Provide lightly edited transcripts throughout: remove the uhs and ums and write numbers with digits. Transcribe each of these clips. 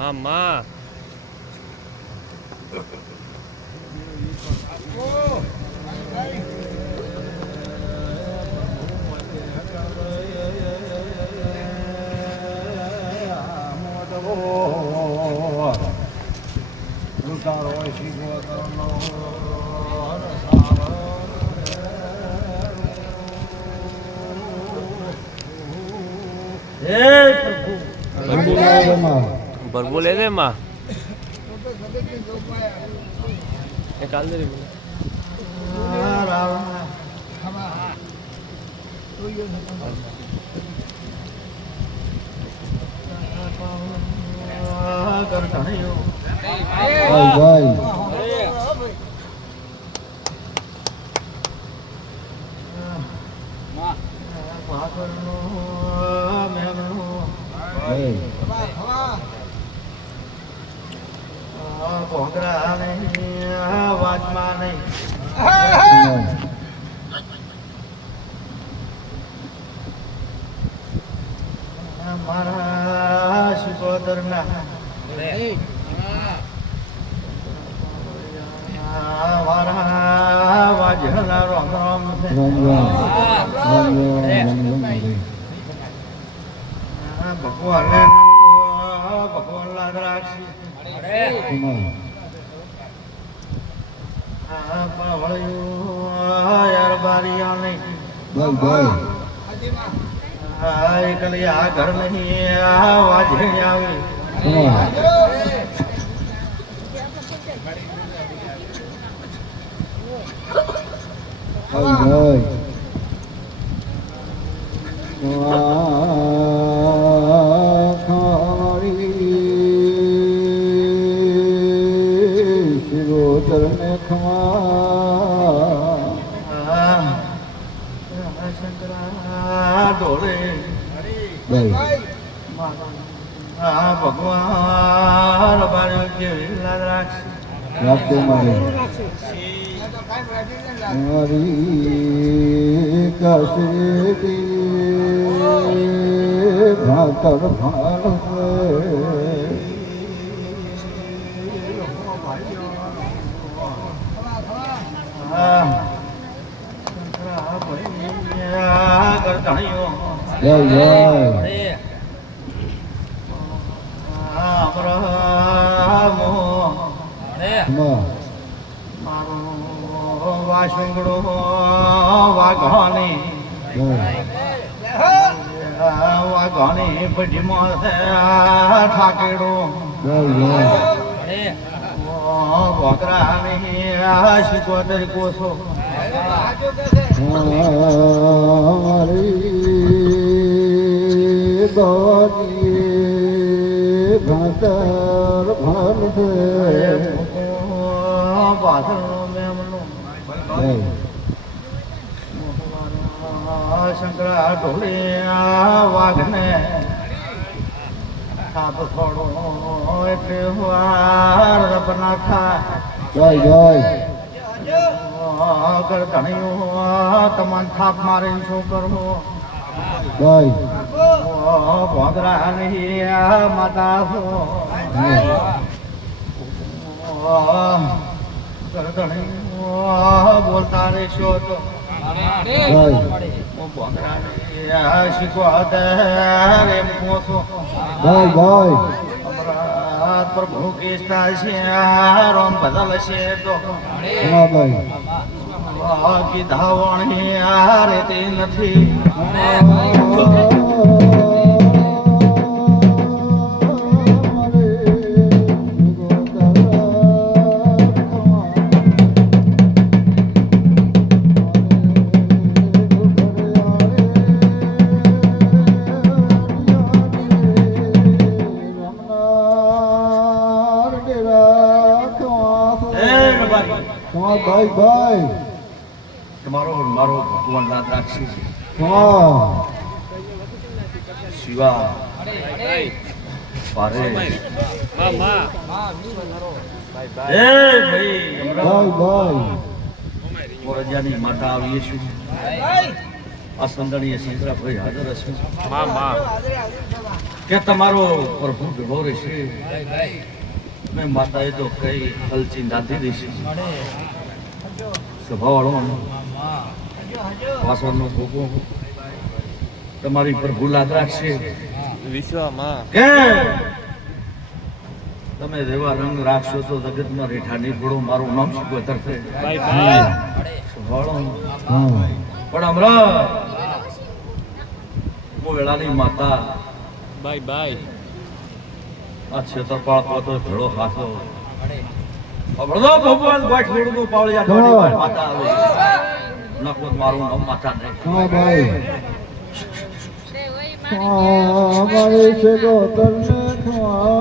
Mama. Barbu le deh mah. Ekal deh ni. घर नहीं आवाज आवे ભગવાન વાસુંગડો વાઘાની વાઘાની ભજીમાં ઠાકેડો વગરાની શીખોતર કોસો ભાતર ભાલ પાથરનો મેમનો શંકરા ઢોલિયા વાઘને સાપ થોડો એટલે વાર રબના થા જય જય કર ધણીઓ તમાન થાપ મારે શું કરવો જય ભોગરા નહીં માતા હો બોલતા રહેશો તો પ્રભુ કૃષ્ણ છે રામ બદલ છે તો કીધા વણી રેતી નથી ભાઈ ભાઈ તમારો મારો ભગવાન નાથ રાખશે શિવા પારે મામા એ ભાઈ ભાઈ મોરજાની માતા આવીએ છું આ સંદણીય સંતરા ભાઈ હાજર હશે મામા કે તમારો પ્રભુ ભેગો રહેશે મેં માતાએ તો કઈ હલચી નાથી દેશે સ્વભાવવાળો વાસણનો ભોગો તમારી પર ભૂલાદ રાખશે વિશ્વમાં કે તમે જેવા રંગ રાખશો તો જગતમાં રેઠાની ઘોડો મારું નામ શીખવે તરફે સ્વભાવવાળો પણ હમણાં હું વેળાની માતા બાય બાય આ છેતરપાળ પાતો ભેળો હાથો અબળો ભગવાન ગોઠ છોડનું પાવળિયા દોડી વાર માતા આવે નકો મારું નામ માતા નહીં હા ભાઈ મારે છે ગોતર ને ખવારી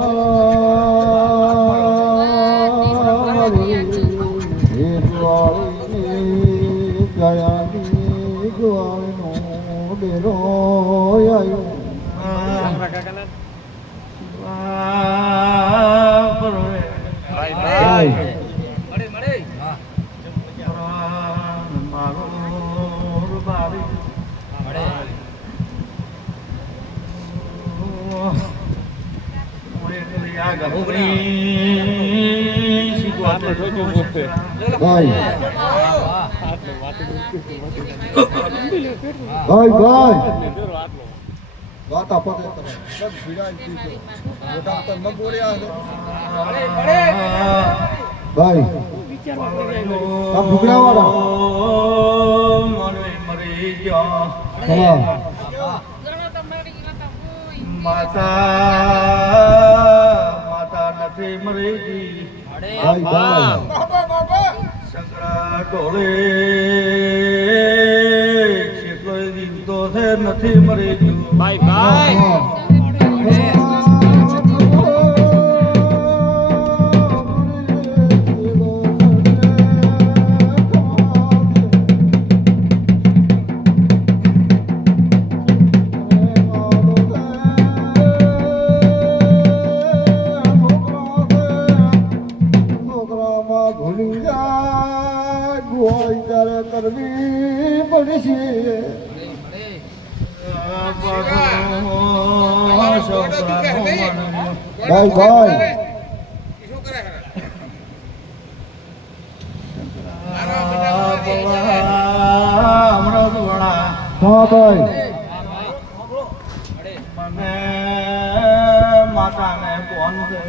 ગયાની ગુવાનો ડેરો આવ્યો ભાઈ વાત આપો સબ ભીડાઈ મોટા તો ન બોલ્યા ભાઈ આ ભૂગડા વાળા મને મરી ગયો હા માતા નથી મરી ગઈ ભાઈ ભાઈ સંકળા ડોલે કેટલો દીધો છે નથી મરી ગયું બાય બાય ભૂલી જાય ગુવાઈ ત્યારે કરવી પડશે ભાઈ ભાઈ હા ભાઈ મને માતાને ફોન છે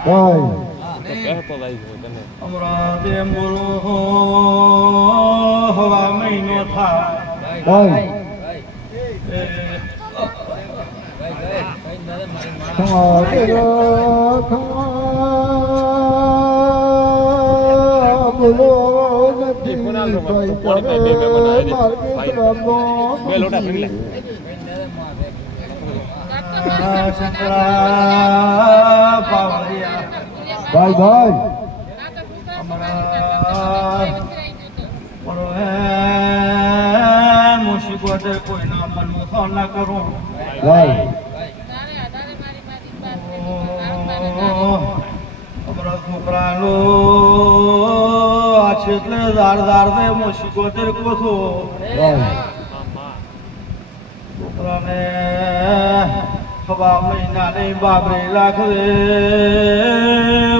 ભાઈ કહેતો લાગ્યો તને હમણાં એમ બોલો હવા મહિનો થાય ભાઈ બોલો નથી બે લોટા ભરી લે પાવડિયા ભાઈ ભાઈ મુસીબતે કોઈના મનનું ફોન ના કરું ભાઈ અમારા છોકરાનો આ છેટલે દાર ને મુસીબતે કોસો ભાઈ છોકરાને ખવા મહિનાની બાબરી લાખ દે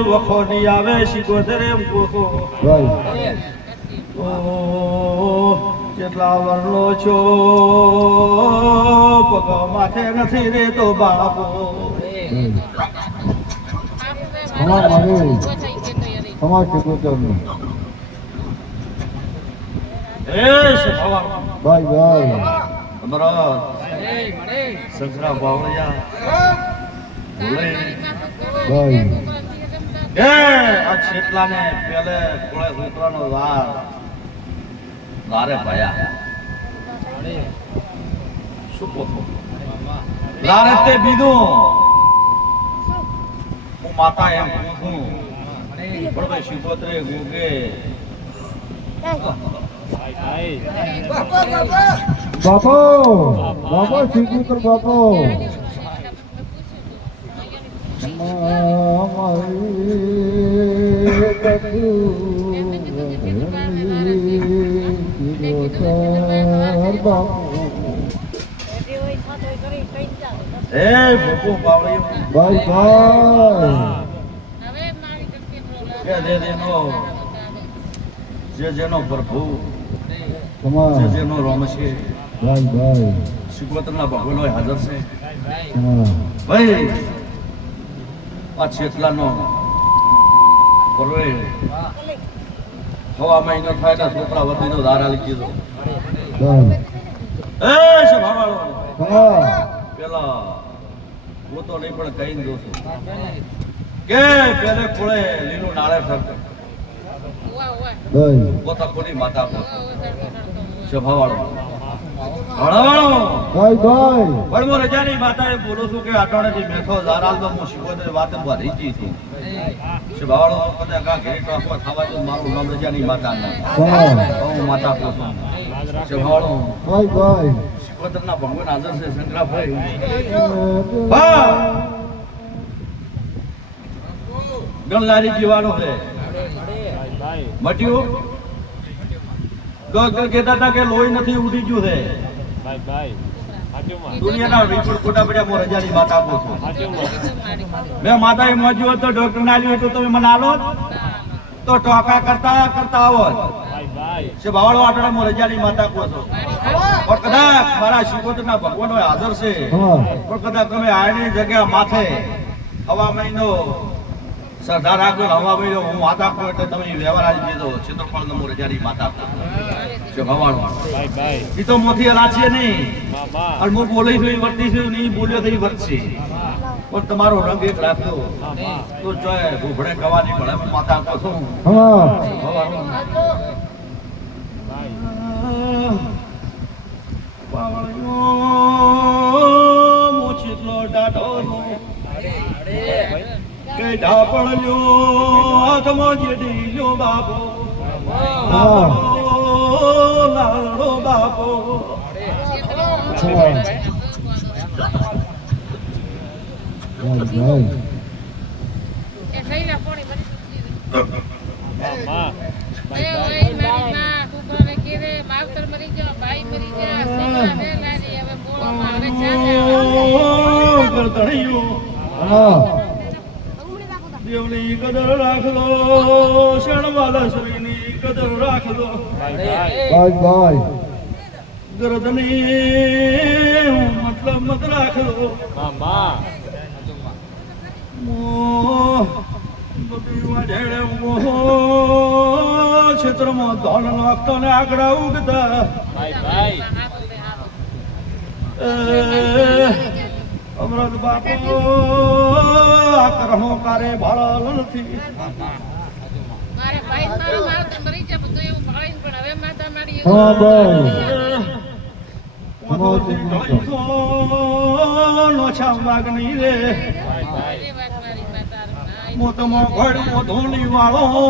વખોની આવે શીખોતેર એમ કોસો ભાઈ કેટલા વરલો છો પગ માથે નથી રેતો બાપો અમાર મારે અમાર શીખોતરનું ભાઈ ભાઈ અમારા સંસરા બાવળિયા ભાઈ એ આ છેટલાને પેલે કોળે સૂત્રનો લારે ભયા શું કહો લારે તે બીધું હું માતા એમ પૂછું પણ ભાઈ શિકોત્રે ગુગે ભાઈ બાપો બાપો શીખોતર બાપો એ ભૂપો પાવળી ભાઈ ભાઈ કે દે દેનો જે જેનો પ્રભુ તમાર જે જેનો રોમ છે ભાઈ ભાઈ શિકોતરના ભગવાન હાજર છે તમાર ભાઈ આ છેટલાનો પરવે હવા મહિનો થાય ને છોકરા વધીનો ધાર આલી દીધો ભાઈ એ સભાવાળો તમાર પેલા હું તો નહીં પણ કહીને દઉં છું કે પેલે ખોળે લીલું નાળે સરકાર ભાઈ પોતા કોની માતા સભાવાળો હળવાળો ભાઈ ભાઈ વળમો રજાની માતાએ બોલું છું કે અટાણેથી મેઠો ધારાલ તો હું શિકોતર વાત ભરી જી છું સભાવાળો કદાચ આ ઘેરી ટોકમાં ખાવા તો મારું નામ રજાની માતા તમાર હું માતા પોસું સભાવાળો ભાઈ ભાઈ શિકોતરના ભગવાન હાજર છે શંકરાભાઈ હા ગણલારી જીવાનો છે ભાઈ મટ્યું ડોક્ટર કહેતા હતા કે લોહી નથી ઉડી ગયું છે ભાઈ હાચુમાં દુનિયાના વિપુલ ખોટા પડ્યા હું રજાની વાત આપું છું હાચુમાં મેં માતાએ મોજ્યું હોત તો ડોક્ટર ના આવ્યું તો તમે મને આલો તો ટોકા કરતા કરતા આવો ભાઈ છે બાવળો આટલા હું રજાની માતા કહો છો પણ કદાચ મારા શિકોતરના ભગવાન હાજર છે તમાર પણ કદાચ તમે આની જગ્યા માથે હવા મહિનો સરદાર રાખજો ને હવા મહિનો હું વાત આપું એટલે તમે વ્યવહાર આવી દીધો ક્ષેત્રફળ નમો રજાની માતા છે ભગવાન ભાઈ એ તો મોથી હલા છે નહીં મામા અને હું બોલી છું વર્તી છું નહીં બોલ્યો થઈ વર્તશે પણ તમારો રંગ એક રાખ્યો મામા તો જોય ભૂભડે કવાની ભણે માતા આપો છું તમાર ભાઈ મોછીલો ડાઢો કે ડાપણલ્યો હાથમાં જેડીલ્યો બાપો લાડો બાપો ભાઈ ભાઈ મામા તમાર દેવની કદર રાખલો શણવાલા શ્રીની કદર રાખલો ભાઈ ભાઈ ભાઈ ગરદની મતલબ મત રાખલો મામા ક્ષેત્રમાં ધોન નાખતો ને આગળ ઉગતા ભાઈ અમરત બાપો આ કરમો કારે ભાળલ નથી હા ભાઈ નોછા માગણી રે મોતમો ઘડમો ધોની વાળો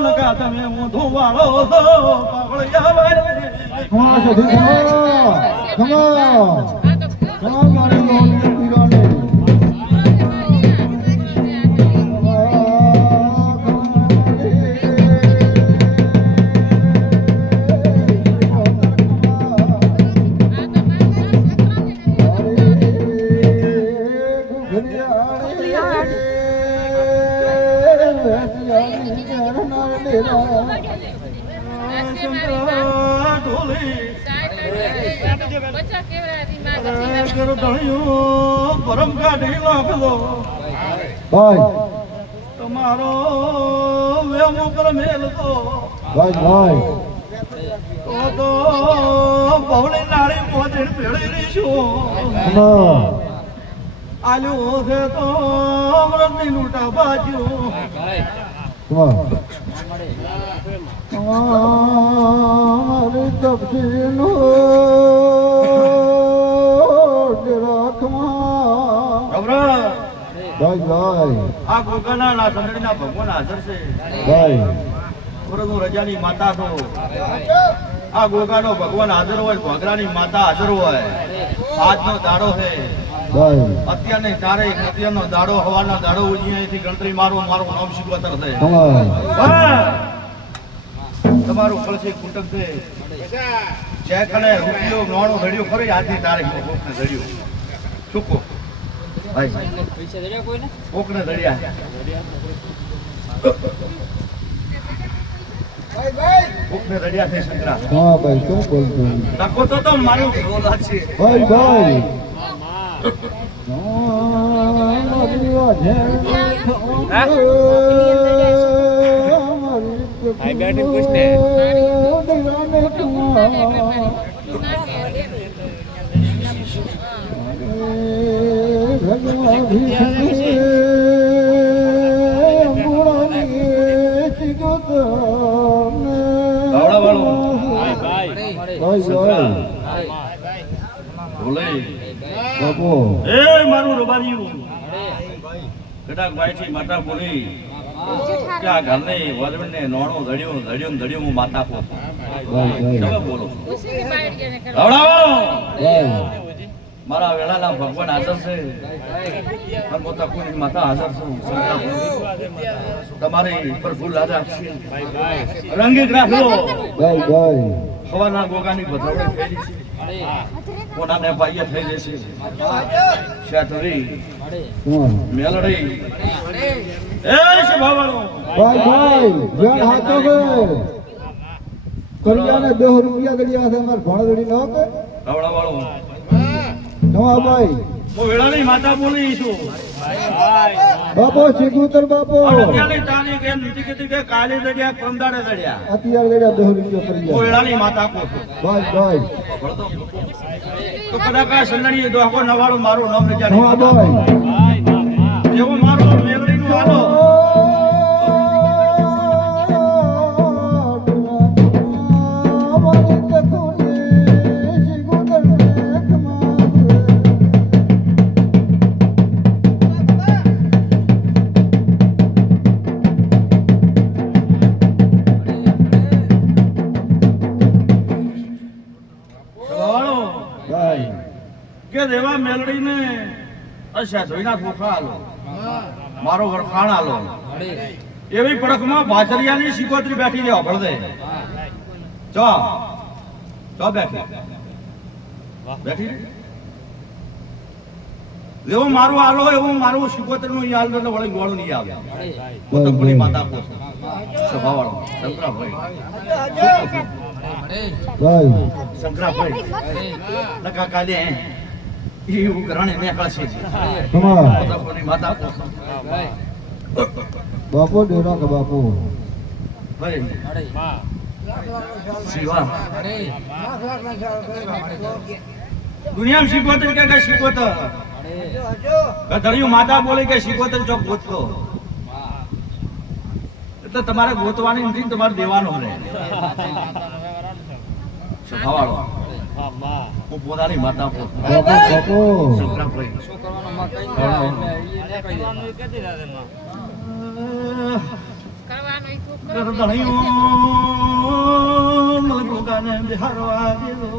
લગા તમે મોધો વાળો તો પાવળિયા વાળે તમાર સધી તમાર તમાર મારી લોની પીરાને પરમ કાઢી નાખલો ભાઈ તમારો વેમો પર મેલતો ભાઈ ભાઈ તો પવળી નાળી મોજડી ભેળી રહીશું તમાર આલ્યું છે તો અમૃતની લૂંટા બાજ્યું તમાર તમારી તપસીનો રાખમાં ભાઈ ભાઈ આ ગોગાના ના સંદડીના ભગવાન હાજર છે ભાઈ હું રજાની માતા છો આ ગોગાનો ભગવાન હાજર હોય ભોગરાની માતા હાજર હોય આજનો દાડો છે ભાઈ અત્યારની તારીખ અત્યારનો દાડો હવાનો દાડો ઉજવીથી ગણતરી મારું નામ શિકોતર છે તમાર તમારું કળશી કુટુંબ છે ચેક અને રૂપિયો નાણું ધડ્યું ખરી આજની તારીખ કોકને ધડ્યું ચૂકો ભાઈ પૈસા દે કોઈને કોકને દળિયા કોકને દળિયા થઈ શંકરા હા ભાઈ શું બોલતો તકો તો મારું રોલા છે ભાઈ ભાઈ આઈ બેઠી પૂછને બાપુ એ મારું રબારિયું કદાચ ભાઈથી માતા બોલી કે આ ઘરને વરવણને નોણો ધડ્યું હું માતા પો તમે બોલો રવડાવો મારા વેળાના ભગવાન હાજર છે અને પોતા કોઈ માતા હાજર છું તમારી ઉપર ફૂલ હાજર છે રંગીત રાખો ભાઈ ભાઈ સવારના ગોગાની ભદ્રવણી થઈ છે કોનાને ભાઈએ થઈ જશે શાતરી મેલડી એ શભાવાળો ભાઈ ભાઈ જણ હાથો કે કરિયાને 10 રૂપિયા દળિયા છે અમાર ભણદડી નો કે રવડાવાળો નવા ભાઈ હું વેળાની માતા બોલી છું બાપો શીખુતર બાપો અને અત્યારની તારીખ એમ નથી કીધી કે કાલે દળિયા પ્રમદાડે દળિયા અત્યારે દળિયા 10 રૂપિયા હું કરિયા વેળાની માતા કહું છું ભાઈ ભાઈ તો કદાચ આ સંદડીએ દોહકો નવાળું મારું નામ રજા નવા ભાઈ એવું મારું મેલડીનું હાલો ભાઈ કે દેવા મેલડીને અચ્છા ધોઈના ખોખા હાલો મારો વરખાણ હાલો એવી પડખમાં બાજરિયાની શિકોત્રી બેઠી છે ભળદે ચો ચો બેઠી બેઠી જેવું મારું હાલો એવું મારું શિકોત્રીનું ઈ હાલ એટલે વળી ગોળું નહીં આવે પોતપોની માતા પોસ સ્વભાવવાળો શંકરાભાઈ ભાઈ શંકરાભાઈ લકા કાલે ઈ ઉઘરાણે નીકળશે તમાર પોતપોની માતા પોસ બાપો ડેરા કે બાપુ ભાઈ શિવા દુનિયામાં શીખવતર કે શીખવતર ધડિયું માતા બોલે કે શીખવતર ચોક ગોતતો એટલે તમારે ગોતવાની નથી તમારે દેવાનું રહે સ્વભાવવાળો હું પોતાની માતા પોત બાપુ બાપુ શંકરાભાઈ ધડિયું મને ગોગાને બિહારવા દેલો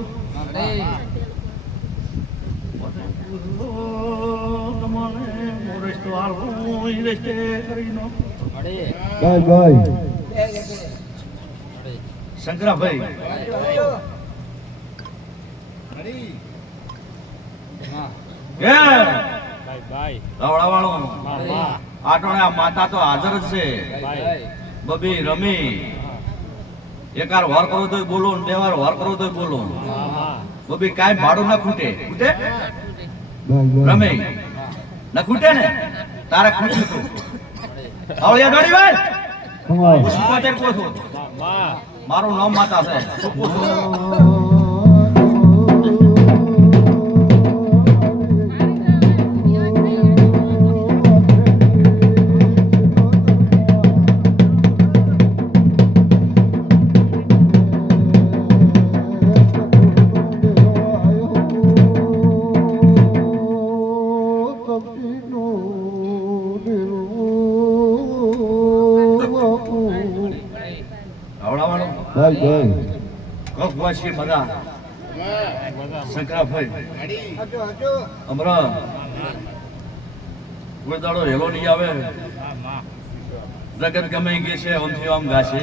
ભાઈ ભાઈ શંકરાભાઈ રવડાવાળો આટોણે આ માતા તો હાજર જ છે બબી રમી એક વાર વાર કરો તોય બોલો ને બે વાર વાર કરો તોય બોલો બબી કાંઈ ભાડું ના ખૂટે ખૂટે ભાઈ રમે ના ખૂટે ને તારે ખૂટ્યું તું આવળિયા દોડી ભાઈ તમાર હું શીખવાતેર કહું છું મારું નામ માતા છે આવડાવાળો ભાઈ ભાઈ કફવાસી બધા શંકરાભાઈ અમરા કોઈ દાડો હેલો નહીં આવે જગત ગમે ગઈ છે ઓમથી ઓમ ગાશે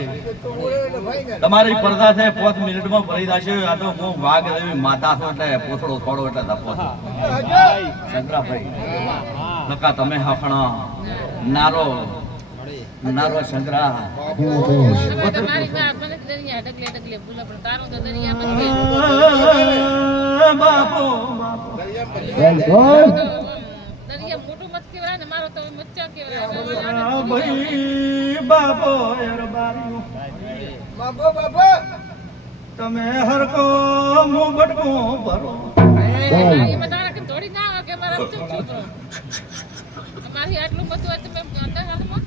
તમારી પડદા છે 5 મિનિટમાં ભરી જશે આ તો હું વાઘ એવી માતા છો એટલે પોથડો થોડો એટલે ધપો છો શંકરાભાઈ નકા તમે હાફણા નારો નારો શંકરા તમારી વાત મને દરિયા ડગલે ડગલે ભૂલા પણ તારો તો દરિયા માં છે બાપો ભાઈ ભાઈ દરિયા મોટું મત કેવરા ને મારો તો મચ્ચા કેવરા ભાઈ બાપો યાર બારીઓ બાબો બાબો તમે હરકો મો બટકો ભરો એ બધા કે થોડી ના આવે કે મારા ચૂપ ચૂપ રહો તમારી આટલું બધું હોય તમે અંદર હાલમાં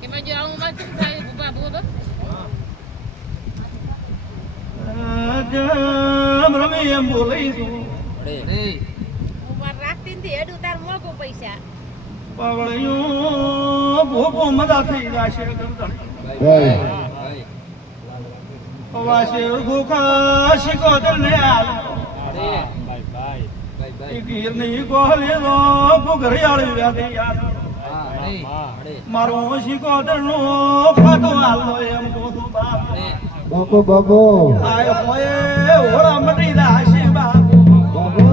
કે મેં જો આવું માં ચૂપ થાય બુબા બોલો જમ રમી એમ બોલી છું ઉમર રાખતી ને એડું તાર મોગો પૈસા પાવળિયો ભોપો મજા થઈ જાશે ભાઈ વાસે ભૂખા શીખો દલને આલ ગીર ની ગોહલે નો ભૂગરિયાળ વ્યાધી યાર મારો શીખો દલનો ફાટો આલો એમ કોતો બાપ બાપો બાપો આય હોય ઓળા મટી જાશે બાપ બાપો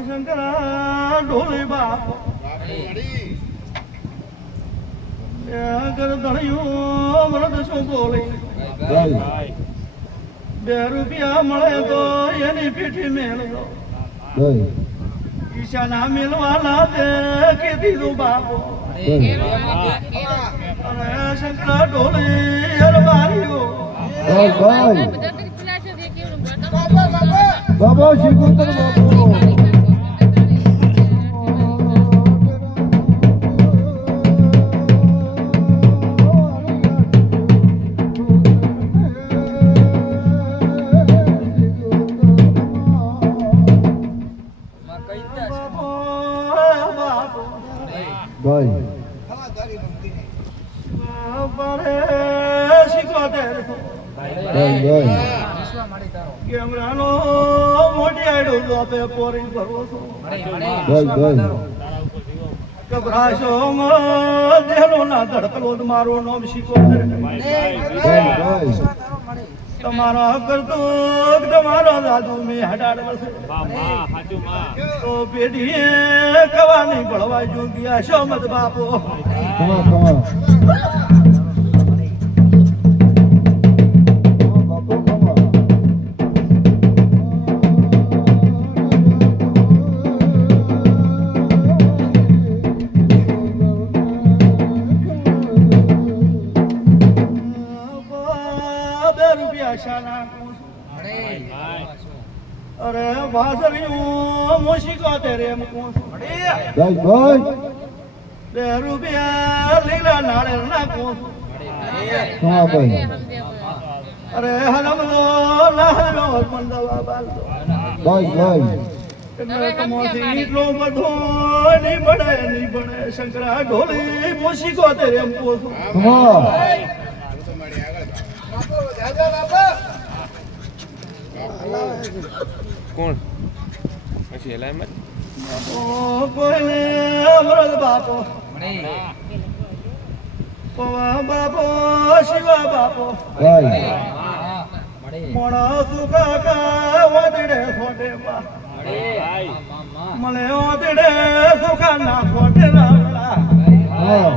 શંકરા ઢોલે બાપ આગળ ધણિયો મરદ શું બોલે ભાઈ 2 રૂપિયા મળે તો એની પીઠી મેળવો ભાઈ ઈશાના મેલવાના તે કે દીધું બાપો ભાઈ અરે શંકરા ઢોલે યાર બારીઓ ભાઈ ભાઈ બધા તરી પેલા છે દે કેવું બાબો શિકોતર બાબો ભાઈ ભાઈ ભાઈ કેમરાનો મોટી આડું તો આપે પોરી ભરવો છો ભાઈ ગભરાશો દેહલો ના ધડકલો મારો નામ શીખો ભાઈ તમારા કરતો તમારો દાદુ મેં હડાડ વસે તો પેઢીએ કવાની ભળવા જોગ્યા શો મત બાપો ખમા ખમા બાપો ખમા અરે વાસરિયું મોશિકો તેરે મૂકું ભાઈ ભાઈ 2 રૂપિયા લીલા નાળેર નાખું ખમા ભાઈ અરે હલમલો લહરો મંદવા બાલતો ભાઈ ભાઈ તમાથી એટલો બધો નહીં બને શંકરા ઢોલી મોશિકો તેરે મૂકું ખમા કોણ પછી એલાયમાં કોઈને અમરદ બાપો પવા બાપો શિવા બાપો ભાઈ મોણા સુખા કા વાદડે ફોટે બા મને વાદડે સુખા ના ફોટે રાવડા હા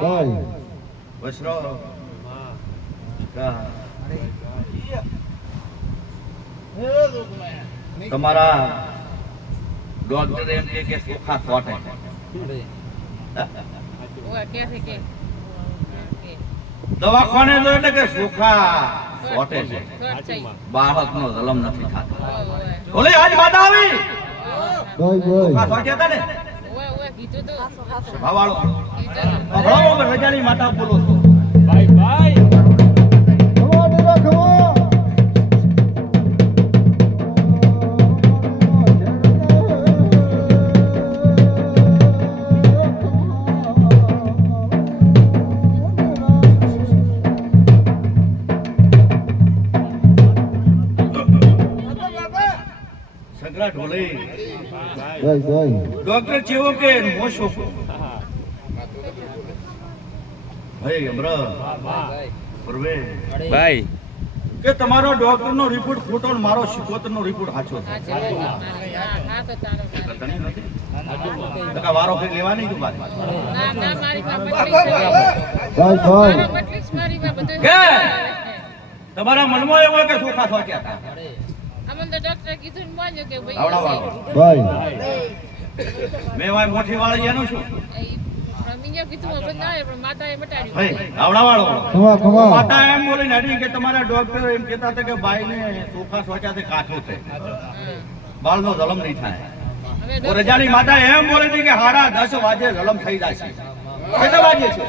ભાઈ વસરો તમારા ડોક્ટર એમ કે સુખા ફોટે ઓવા કે છે કે દવાખાને જો એટલે કે સુખા સોટે છે શોર્ટ થઈ. બાળકનો જલમ નથી થતો ઓવે, બોલે આજ માતા આવી ગઈ ગઈ સુખા સોટ્યા હતા ને ઓવે, કીધું તો. ભાવાળો કીધું તો. અભળાવો રજાની માતા બોલો છો ભાઈ ભાઈ ખમા ડેરા ખમા સગરા ઢોલે ગઈ ગઈ ડોક્ટર ચેવો કે મોશો ભાઈ અમર પરવે ભાઈ કે તમારો ડોક્ટરનો રિપોર્ટ ખોટો ને મારો શિકોતરનો રિપોર્ટ સાચો છે હા, ચલો, હા, તો તારો મારી. તણી નથી ટકા વારો ફેર લેવા નહીં તું બાદ ના, ના, મારી માં ગઈ બદલી ગઈ મારા બદલી જ મારી માં બધું. કે? તમારા મનમાં એવું હોય કે સુખા સોટ્યા હતા અમને તો ડોક્ટરે કીધું ને માન્યું કે ભાઈ આવડા વાળો ગઈ મેં વાય મોઠી વાળી એનું છું મિયા કીધું આપણે ના આવે, પણ માતાએ મટાડ્યું. ભાઈ આવડા વાળો ખમા ખમા માતા એમ બોલીને હટી કે તમારા ડોક્ટર એમ કહેતા હતા કે બાઈને સુખા સોટ્યા છે કાઠું છે હા. બાળનો જલમ નહીં થાય હવે તો રજાની માતા એમ બોલી હતી કે 10:30 વાગે જલમ થઈ જશે કેટલા વાગે છે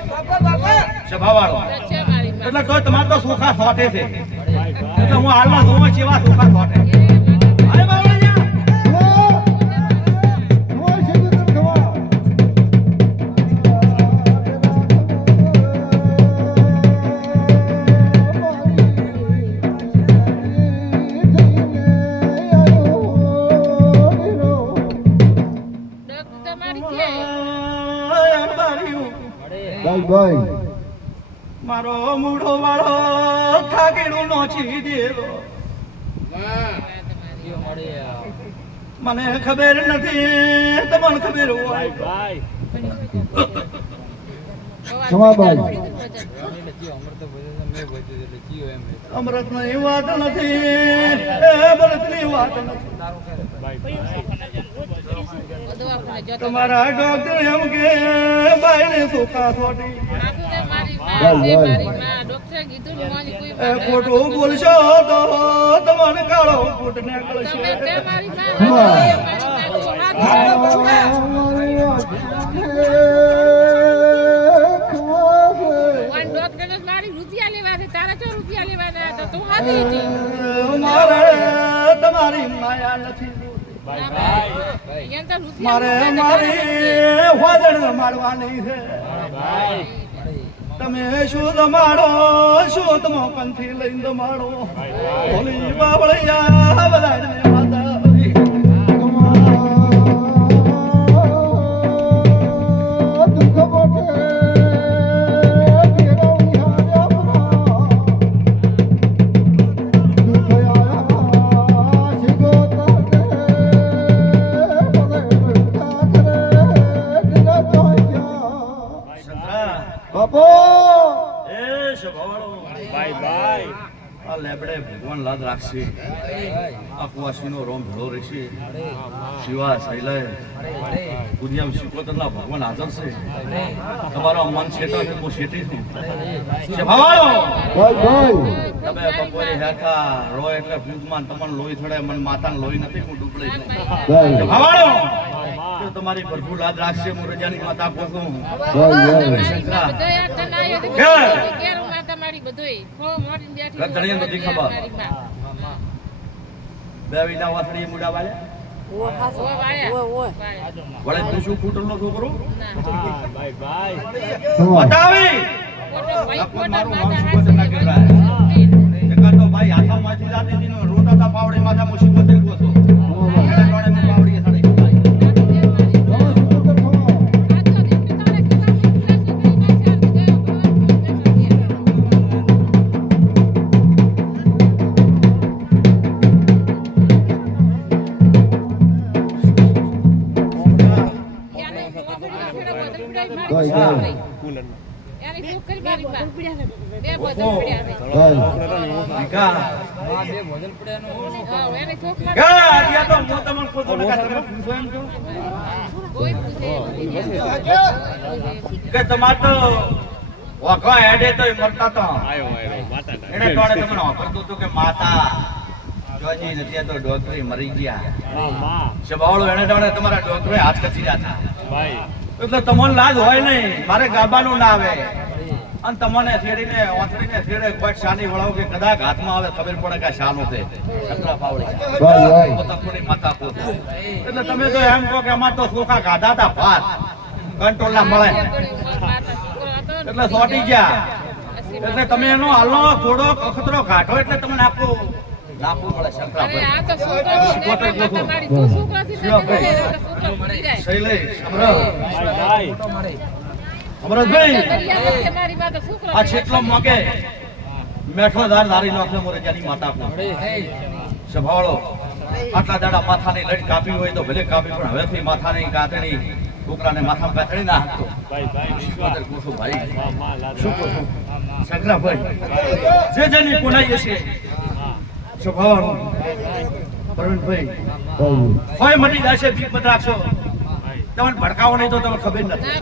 સભાવાળો ડોક્ટર છે મારી માં. એટલે તો તમારે તો સુખા સોટે છે એટલે હું હાલમાં જોવા જેવા સુખા સોટે એ માતા- અરે બાવળિયા ખમા ખમા શેગુતર ખમા ડોક્ટર તમારી કે ગઈ ગઈ મારો મૂઢો વાળો થાકેડું નો છી દેવો મને ખબર નથી તમને ખબર હોય ભાઈ ખમાબાઈ. અમૃત ની વાત નથી અમૃત ની વાત નથી બધું આપણે જોતો. તમારા ડોક્ટર એમ કે બાઈને સુખા સોટી આખું તે મારી માં ભાઈ, છે, ભાઈ. મારી માં. ડોક્ટરે કીધું ને મારી કોઈ એ માં ખોટું બોલશો તો તમને કાળો ફૂટ તમે નીકળશે તે મારી માં હા. હતી, મારી માં તો હાથ જોડે. પણ ડોક્ટરે તો મારી રૂપિયા લેવા છે, તારા ચો રૂપિયા લેવાના હતા, તું હાથી હતી. મારે તમારી માયા નથી ના, ભાઈ. અહીંયા તો રૂપિયા મારે લેવાના મારી વાદળ મારવાની છે ભાઈ તમે શું દમાડો શું તમો કંથી લઈને દમાડો બોલી બાવળિયા બધાને માતા બધી. સંતરા, બાપો એ સભાવાળો ભાઈ ભાઈ આ લેબડે ભગવાન લાદ રાખશે આ કુવાસીનો રોમ ભેળો રહેશે શિવા શૈલય દુનિયામાં શિકોતરના ભગવાન હાજર છે તમારો મન શેઠો છે હું શેઠી છું સભાવાળો ગઈ ગઈ તમે બપોરે હેઠા રો એટલે ભૂખમાં તમને લોહી થડે મને માતાને લોહી નથી હું ડૂબળી છું ગઈ સભાવાળો તો તમારી પ્રભુ લાદ રાખશે હું રજાની માતા પોસું ગઈ બધાય આ તને આયો તો કે? કેરું માં તમારી બધુંય. ખો મોડીને બેઠી રખડીને બધી ખબર. મારી માં. બે વિના વાસળી મુડા વાળ્યા ઓ વાયા. વાયા. વળે તું શું ફૂટરનો છોકરો ના. ભાઈ ભાઈ બતાવી ખોટો ભાઈ, આપણ ખોટો મારું માથા માણસ હાથ પોતે ના સુધી કહેવાય. બધું એકાદ તો ભાઈ હાથામાંથી જાતી હતી ને રોતા હતા પાવડી માથા મુસીબત થઈ ગયો હતો એટલે જોડે મેં પાવડીએ સડી ગઈ. ગઈ ગઈ કુલર એની છોકરી મારી માં. બે બોતલ પડ્યા છે. ભીખા. હા, એની છોકરી કે અત્યારે તો હું તમને ખોટો ને કાંઈ તમે પૂછો એમ છો? કોઈ પૂછે નહીં. કે તમારે તો વખવા હેડે તોય મરતા તો આયો માતા એને ટોળે તમને વાપરતું હતું કે માતા જોજી નથી તો ડોક્ટરી મરી ગયા હા માં સભાળો એને ટોળે તમારા ડોક્ટરે હાથ કચી રહ્યા ભાઈ એટલે તમને લાજ હોય નહીં મારે ગાબાનું ના આવે અને તમને થેડીને ઓથડીને થેડે કોઈ શાની વળાવ કે કદાચ હાથમાં આવે ખબર પડે કે શાનું છે સકરા પાવડી ભાઈ ભાઈ પોતા પૂરી માતા પોત એટલે તમે તો એમ કહો કે અમાર તો સોખા ગાધા હતા ભાત કંટ્રોલ ના મળે એટલે સોટી ગયા એટલે તમે એનો હાલનો થોડો અખતરો કાઢો એટલે તમને આપો લાભો મળે સકરા અરે આ તો છોકરાથી ને તમારી તું છોકરાથી ને છોકરા મરી જાય શૈલેષ ભાઈ અમરતભાઈ મારી માતા છોકરા આ છેટલો મોકે મેઠો ધાર ધારી નોખે મોરે જાની માતા કો સભાળો આટલા દાડા માથાની લટ કાપી હોય તો ભલે કાપી પણ હવેથી માથાની કાતણી છોકરાને માથામાં કાતણી ના હાકતો ભાઈ પૂછો ભાઈ માં શું કહો શંકરાભાઈ જે જેની કોનાઈ હશે સ્વભાવનું પ્રવીણભાઈ હોય મટી જશે બીક મત રાખશો તમને ભડકાવો નહીં તો તમને ખબર નથી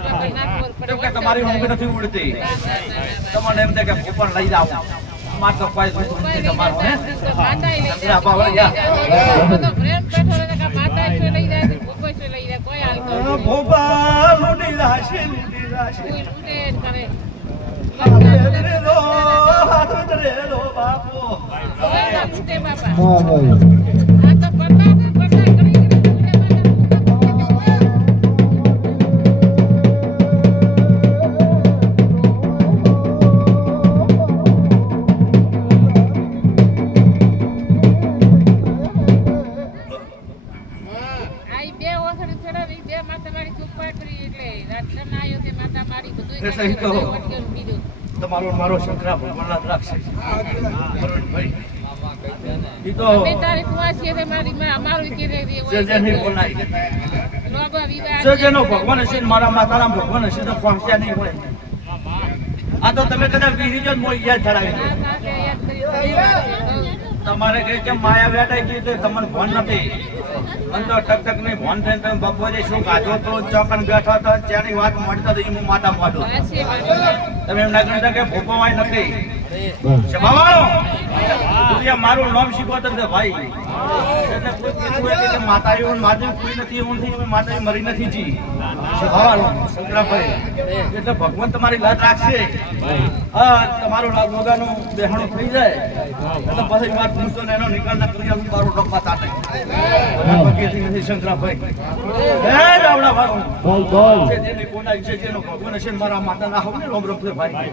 કેમ કે તમારી ઊંઘ નથી ઉડતી તમને એમ થાય કે ઉપર લઈ જાઓ માર તો કોઈ દુઃખ નથી તમારો હે સકરા પાવળ ભોપા લૂટી જાશે રે લો હાથ રે લો બાપો હા ભાઈ તમારો મારો શંકરા ભગવાનના રાખશે પ્રવીણભાઈ ઈ તો જે જેની બોલાઈ જેનો ભગવાન હશે ને મારા માતાના ભગવાન હશે તો પહોંચ્યા નહીં હોય આ તો તમે કદાચ બીજી જ મોઈ યાદ ધરાવી તમારે કઈ કે માયા વેટાઈ ગઈ તે તમને ફોન નથી અંતો ટક ટક નહીં ફોન થઈને તમે બપોરે શું ગાજો તો ચોકન બેઠો તો ત્યાંની વાત મળતો તો હું માતા મોઢું તમે એમ ના ગણતા કે ભોપાવાય નથી સભાવાળો તું મારું નામ શીખવો તો ભાઈ એટલે કોઈ કીધું હોય કે માતા એવું માતા કોઈ નથી એવું નથી માતા મરી નથી જી સભાવાળો શંકરાભાઈ એટલે ભગવાન તમારી લાજ રાખશે હા તમારો લાભ લોગાનું બેહાણું થઈ જાય એટલે પછી વાત પૂછતો ને એનો નિકાલ ના કરી આવું મારું ડબ્બા તાટે ભગવાનથી નથી શંકરાભાઈ હે રાવણા વાળો ભાઈ છે જેની કોના છે જેનો ભગવાન છે મારા માતા ના હોય ને રોમ રોમ ભાઈ